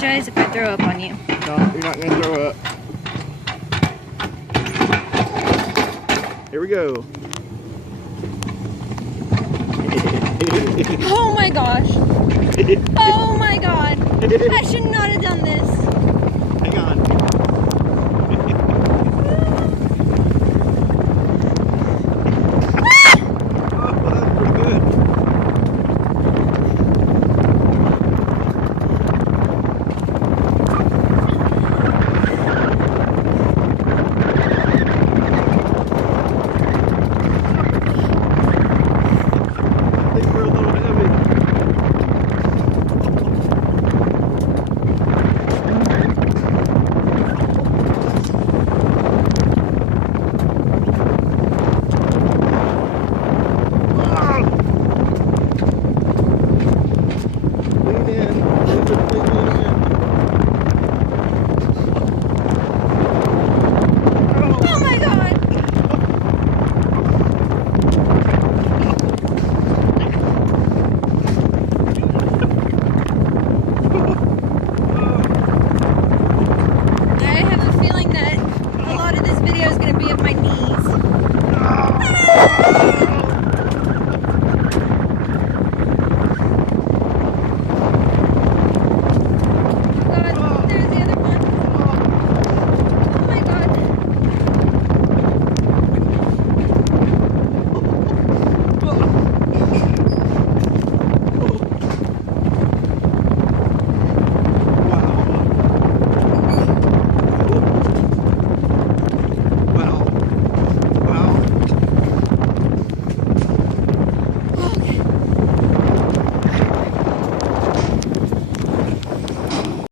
apologize if I throw up on you. No, you're not gonna throw up. Here we go. Oh my gosh. Oh my god. I should not have done this.